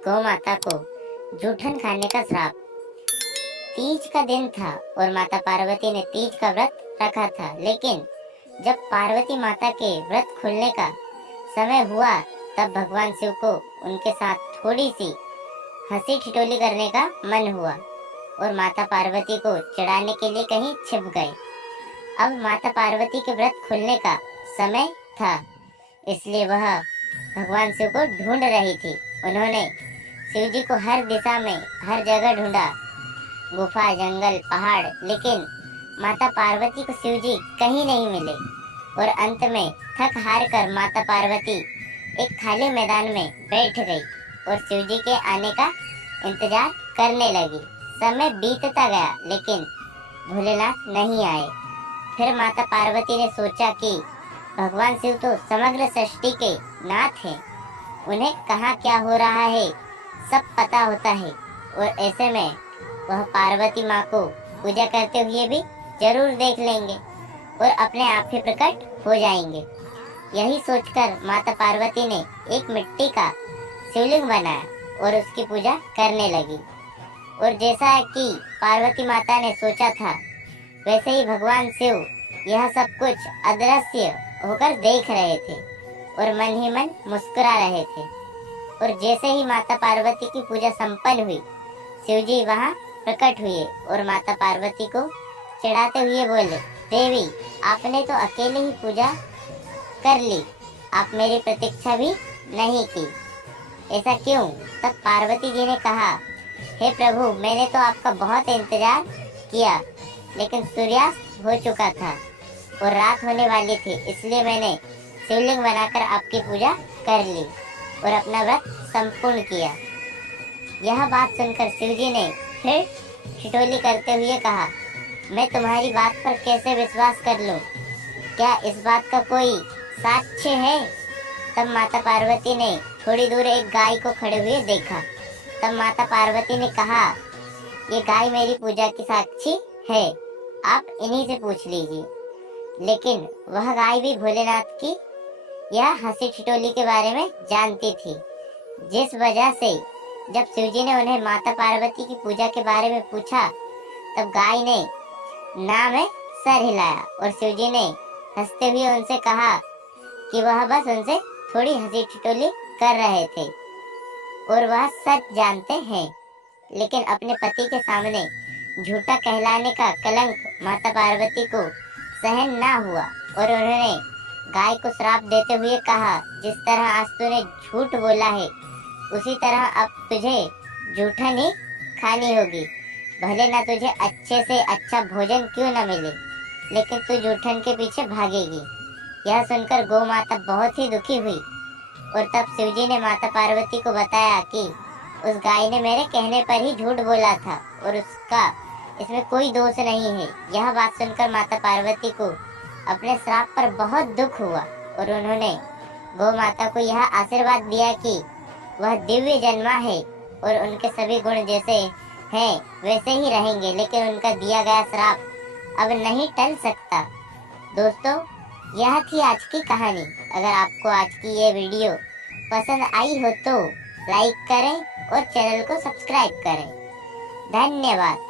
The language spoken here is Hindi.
गौ माता को जूठन खाने का श्राप। तीज का दिन था और माता पार्वती ने तीज का व्रत रखा था, लेकिन जब पार्वती माता के व्रत खुलने का समय हुआ तब भगवान शिव को उनके साथ थोड़ी सी हंसी ठिठोली करने का मन हुआ और माता पार्वती को चिढ़ाने के लिए कहीं छिप गए। अब माता पार्वती के व्रत खुलने का समय था, इसलिए वह भगवान शिव को ढूंढ रही थी। उन्होंने शिव जी को हर दिशा में हर जगह ढूंढा, गुफा, जंगल, पहाड़, लेकिन माता पार्वती को शिव जी कहीं नहीं मिले। और अंत में थक हार कर माता पार्वती एक खाली मैदान में बैठ गई और शिव जी के आने का इंतजार करने लगी। समय बीतता गया लेकिन भोलेनाथ नहीं आए। फिर माता पार्वती ने सोचा कि भगवान शिव तो समग्र सृष्टि के नाथ हैं, उन्हें कहाँ क्या हो रहा है सब पता होता है और ऐसे में वह पार्वती माँ को पूजा करते हुए भी जरूर देख लेंगे और अपने आप ही प्रकट हो जाएंगे। यही सोचकर माता पार्वती ने एक मिट्टी का शिवलिंग बनाया और उसकी पूजा करने लगी। और जैसा कि पार्वती माता ने सोचा था वैसे ही भगवान शिव यह सब कुछ अदृश्य होकर देख रहे थे और मन ही मन मुस्कुरा रहे थे। और जैसे ही माता पार्वती की पूजा संपन्न हुई, शिव जी वहाँ प्रकट हुए और माता पार्वती को चिढ़ाते हुए बोले, देवी, आपने तो अकेले ही पूजा कर ली, आप मेरी प्रतीक्षा भी नहीं की, ऐसा क्यों? तब पार्वती जी ने कहा, हे प्रभु, मैंने तो आपका बहुत इंतजार किया, लेकिन सूर्यास्त हो चुका था और रात होने वाली थी, इसलिए मैंने शिवलिंग बनाकर आपकी पूजा कर ली और अपना व्रत संपूर्ण किया। यह बात सुनकर शिव जी ने फिर ठिठोली करते हुए कहा, मैं तुम्हारी बात पर कैसे विश्वास कर लूं? क्या इस बात का कोई साक्ष्य है? तब माता पार्वती ने थोड़ी दूर एक गाय को खड़े हुए देखा। तब माता पार्वती ने कहा, ये गाय मेरी पूजा की साक्षी है, आप इन्हीं से पूछ लीजिए। लेकिन वह गाय भी भोलेनाथ की यह हंसी ठिठोली के बारे में जानती थी, जिस वजह से जब शिवजी ने उन्हें माता पार्वती की पूजा के बारे में पूछा तब गाय ने ना में सर हिलाया और शिवजी ने हंसते हुए उनसे कहा कि वह बस उनसे थोड़ी हंसी ठिठोली कर रहे थे और वह सच जानते हैं, लेकिन अपने पति के सामने झूठा कहलाने का कलंक माता पार्वती को सहन ना हुआ और उन्होंने गाय को श्राप देते हुए कहा, जिस तरह आज तूने झूठ बोला है उसी तरह अब तुझे जूठन ही खानी होगी। भले ना तुझे अच्छे से अच्छा भोजन क्यों न मिले, लेकिन तू जूठन के पीछे भागेगी। यह सुनकर गौ माता बहुत ही दुखी हुई और तब शिवजी ने माता पार्वती को बताया कि उस गाय ने मेरे कहने पर ही झूठ बोला था और उसका इसमें कोई दोष नहीं है। यह बात सुनकर माता पार्वती को अपने श्राप पर बहुत दुख हुआ और उन्होंने गौ माता को यह आशीर्वाद दिया कि वह दिव्य जन्मा है और उनके सभी गुण जैसे हैं वैसे ही रहेंगे, लेकिन उनका दिया गया श्राप अब नहीं टल सकता। दोस्तों, यह थी आज की कहानी। अगर आपको आज की ये वीडियो पसंद आई हो तो लाइक करें और चैनल को सब्सक्राइब करें। धन्यवाद।